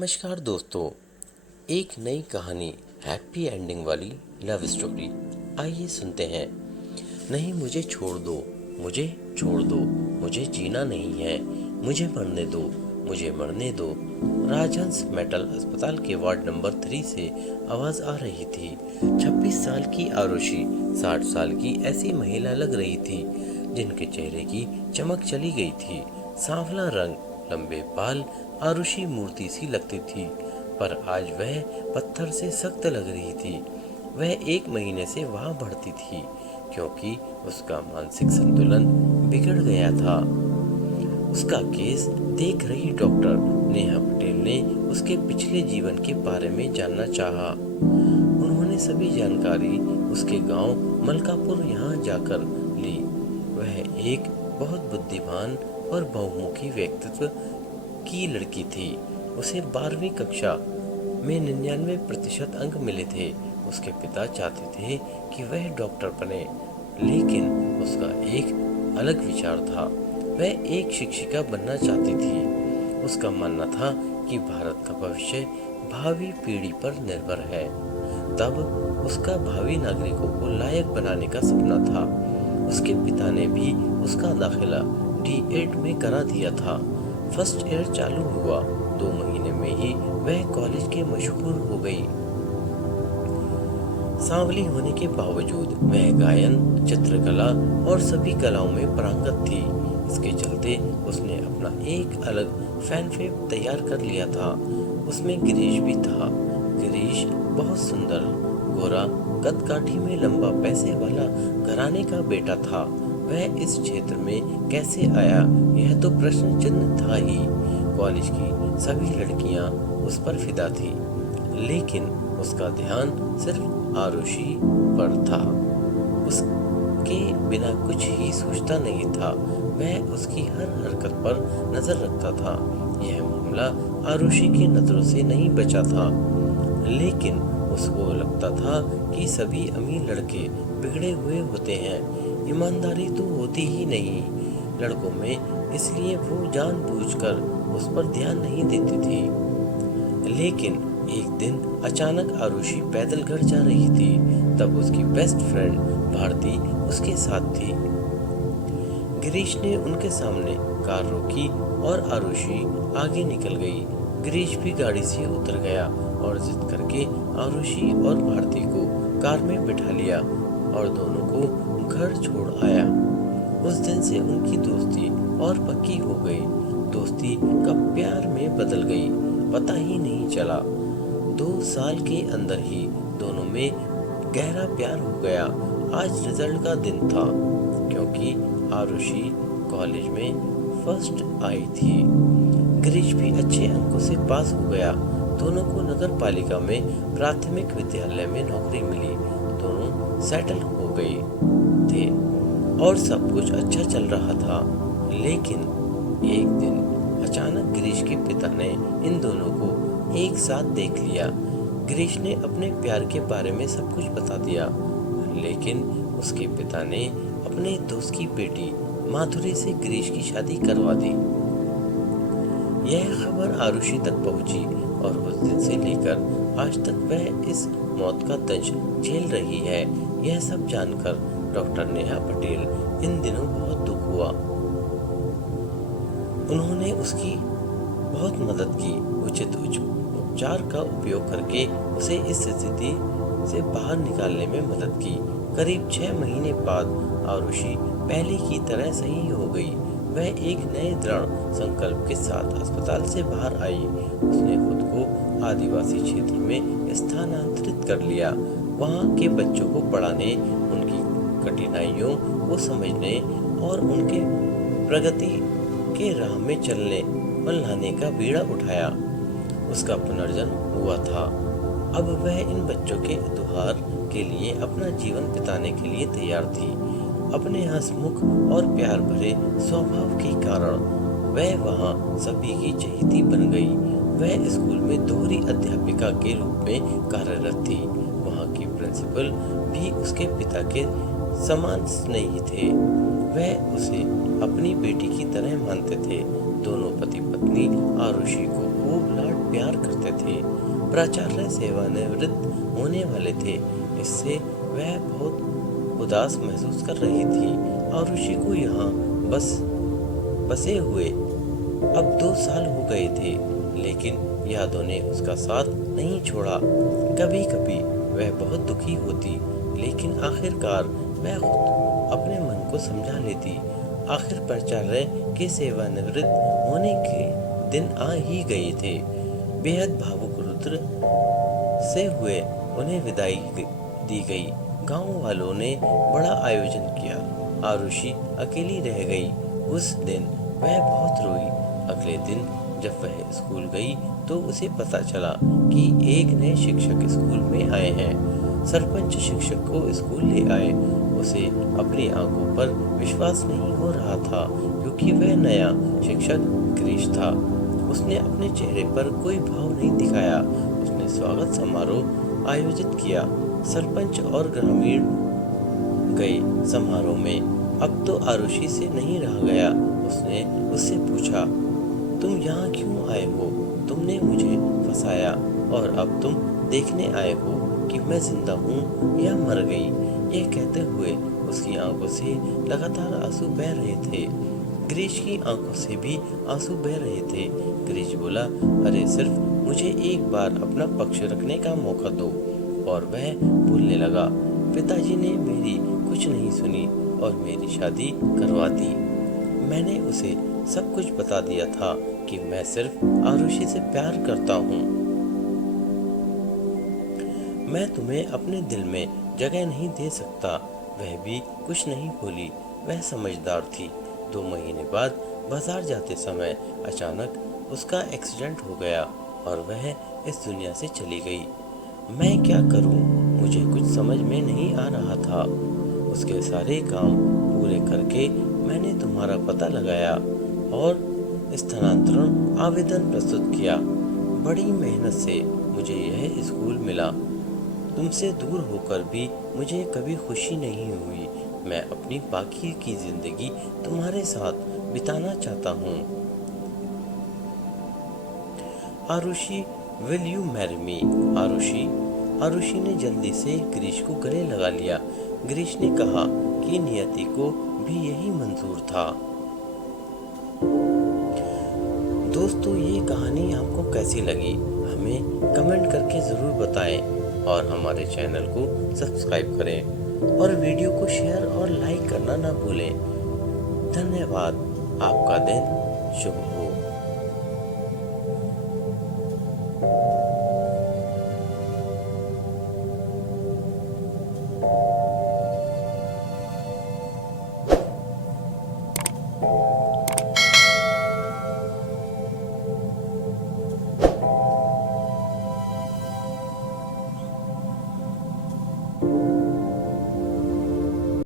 नमस्कार दोस्तों, एक नई कहानी हैप्पी एंडिंग वाली लव स्टोरी आइए सुनते हैं। नहीं मुझे छोड़ दो, मुझे छोड़ दो, मुझे जीना नहीं है, मुझे मरने दो, मुझे मरने दो। राजहंस मेटल अस्पताल के वार्ड नंबर 3 से आवाज आ रही थी। 26 साल की आरुषि 60 साल की ऐसी महिला लग रही थी जिनके चेहरे की चमक चली गई थी। सांवला रंग, लंबे बाल, आरुषि मूर्ति सी लगती थी, पर आज वह पत्थर से सख्त लग रही थी। वह 1 महीने से वहां बढ़ती थी क्योंकि उसका मानसिक संतुलन बिगड़ गया था। उसका केस देख रही डॉक्टर नेहा पटेल ने उसके पिछले जीवन के बारे में जानना चाहा। उन्होंने सभी जानकारी उसके गांव मलकापुर यहाँ जाकर ली। वह एक बहुत बुद्धिमान और बहुमुखी व्यक्तित्व की लड़की थी। उसे 12वीं कक्षा में 99% अंक मिले थे। उसके पिता चाहते थे कि वह डॉक्टर बने, लेकिन उसका एक अलग विचार था। वह एक शिक्षिका बनना चाहती थी। उसका मानना था कि भारत का भविष्य भावी पीढ़ी पर निर्भर है। तब उसका भावी नागरिकों को लायक बनाने का सपना था। उसके पिता ने भी उसका दाखिला D.Ed में करा दिया था। फर्स्ट ईयर चालू हुआ, 2 महीने में ही वह कॉलेज के मशहूर हो गई। सांवली होने के बावजूद वह गायन, चित्रकला और सभी कलाओं में पारंगत थी। इसके चलते उसने अपना एक अलग फैन फेव तैयार कर लिया था। उसमें गिरीश भी था। गिरीश बहुत सुंदर, गोरा, कदकाठी में लंबा, पैसे वाला घराने का बेटा था। वह इस क्षेत्र में कैसे आया, यह तो प्रश्न चिन्ह था ही। कॉलेज की सभी लड़कियां उस पर फिदा थी, लेकिन उसका ध्यान सिर्फ आरुषि पर था। उसके बिना कुछ ही सोचता नहीं था। वह उसकी हर हरकत पर नजर रखता था। यह मामला आरुषि की नजरों से नहीं बचा था, लेकिन उसको लगता था कि सभी अमीर लड़के बिगड़े हुए होते हैं, ईमानदारी तो होती ही नहीं लड़कों में, इसलिए वो जानबूझकर उस पर ध्यान नहीं देती थी। लेकिन एक दिन अचानक आरुषि पैदल घर जा रही थी। तब उसकी बेस्ट फ्रेंड भारती उसके साथ थी। गिरीश ने उनके सामने कार रोकी और आरुषि आगे निकल गई। गिरीश भी गाड़ी से उतर गया और जिद करके आरुषि और भारती को कार में बिठा लिया और दोनों को घर छोड़ आया। उस दिन से उनकी दोस्ती और पक्की हो गई। दोस्ती कब प्यार में बदल गई पता ही नहीं चला। 2 साल के अंदर ही दोनों में गहरा प्यार हो गया। आज रिजल्ट का दिन था क्योंकि आरुषि कॉलेज में फर्स्ट आई थी। गिरीश भी अच्छे अंकों से पास हो गया। दोनों को नगर पालिका में प्राथमिक विद्यालय में नौकरी मिली। दोनों सेटल हो गए थे और सब कुछ अच्छा चल रहा था। लेकिन एक दिन अचानक गिरीश के पिता ने इन दोनों को एक साथ देख लिया। गिरीश ने अपने प्यार के बारे में सब कुछ बता दिया, लेकिन उसके पिता ने अपने दोस्त की बेटी माधुरी से गिरीश की शादी करवा दी। यह खबर आरुषि तक पहुंची और उस दिन से लेकर आज तक वह इस मौत का दंश झेल रही है। यह सब जानकर डॉक्टर नेहा पटेल इन दिनों बहुत दुख हुआ। उन्होंने उसकी बहुत मदद की। उचित उपचार का उपयोग करके उसे इस स्थिति से बाहर निकालने में मदद की। करीब 6 महीने बाद आरुषि पहले की तरह सही हो गई। वह एक नए दृढ़ संकल्प के साथ अस्पताल से बाहर आई। उसने खुद को आदिवासी क्षेत्र में स्थानांतरित कर लिया। वहाँ के बच्चों को पढ़ाने, उनकी कठिनाइयों को समझने और उनके प्रगति के राह में चलने और लाने का बीड़ा उठाया। उसका पुनर्जन्म हुआ था। अब वह इन बच्चों के उद्धार के लिए अपना जीवन बिताने के लिए तैयार थी। अपने हंसमुख और प्यार भरे स्वभाव के कारण वह वहाँ सभी की चहेती बन गई। वह स्कूल में दोहरी अध्यापिका के रूप में कार्यरत थी। वहाँ की प्रिंसिपल भी उसके पिता के समान स्नेही थे। वह उसे अपनी बेटी की तरह मानते थे। दोनों पति पत्नी आरुषि को खूब लाड प्यार करते थे। प्राचार्य सेवानिवृत्त होने वाले थे, इससे वह बहुत उदास महसूस कर रही थी। आरुषि को यहाँ बसे हुए अब 2 साल हो गए थे, लेकिन यादों ने उसका साथ नहीं छोड़ा। कभी कभी वह बहुत दुखी होती, लेकिन आखिरकार वह खुद अपने मन को समझा लेती। आखिर प्राचार्य के सेवानिवृत्त होने के दिन आ ही गए थे। बेहद भावुक रुद्र से हुए उन्हें विदाई दी गई। गांव वालों ने बड़ा आयोजन किया। आरुषि अकेली रह गई। उस दिन वह बहुत रोई। अगले दिन जब वह स्कूल गई तो उसे पता चला कि एक नए शिक्षक स्कूल में आए हैं। सरपंच शिक्षक को स्कूल ले आए। उसे अपनी आंखों पर विश्वास नहीं हो रहा था, क्योंकि वह नया शिक्षक गिरीश था। उसने अपने चेहरे पर कोई भाव नहीं दिखाया। उसने स्वागत समारोह आयोजित किया। सरपंच और ग्रामीण गए समारोह में। अब तो आरुषि से नहीं रहा गया। उसने उससे पूछा, तुम यहाँ क्यों आए हो? तुमने मुझे फंसाया और अब तुम देखने आए हो कि मैं जिंदा हूँ या मर गई। यह कहते हुए उसकी आंखों से लगातार आंसू बह रहे थे। गिरीश की आंखों से भी आंसू बह रहे थे। गिरीश बोला, अरे सिर्फ मुझे एक बार अपना पक्ष रखने का मौका दो। और वह बोलने लगा, पिताजी ने मेरी कुछ नहीं सुनी और मेरी शादी करवा दी। मैंने उसे सब कुछ बता दिया था कि मैं सिर्फ आरुषि से प्यार करता हूँ। मैं तुम्हें अपने दिल में जगह नहीं दे सकता। वह भी कुछ नहीं बोली। वह समझदार थी। 2 महीने बाद बाजार जाते समय अचानक उसका एक्सीडेंट हो गया और वह इस दुनिया से चली गई। मैं क्या करूं? मुझे कुछ समझ में नहीं आ रहा था। उसके सारे काम पूरे करके मैंने तुम्हारा पता लगाया और स्थानांतरण आवेदन प्रस्तुत किया। बड़ी मेहनत से मुझे यह स्कूल मिला। तुमसे दूर होकर भी मुझे कभी खुशी नहीं हुई। मैं अपनी बाकी की जिंदगी तुम्हारे साथ बिताना चाहता हूँ। Arushi, will you marry me? Arushi ने जल्दी से गिरीश को गले लगा लिया। गिरीश ने कहा कि नियति को भी यही मंजूर था। दोस्तों, ये कहानी आपको कैसी लगी हमें कमेंट करके ज़रूर बताएं और हमारे चैनल को सब्सक्राइब करें और वीडियो को शेयर और लाइक करना ना भूलें। धन्यवाद। आपका दिन शुभ हो।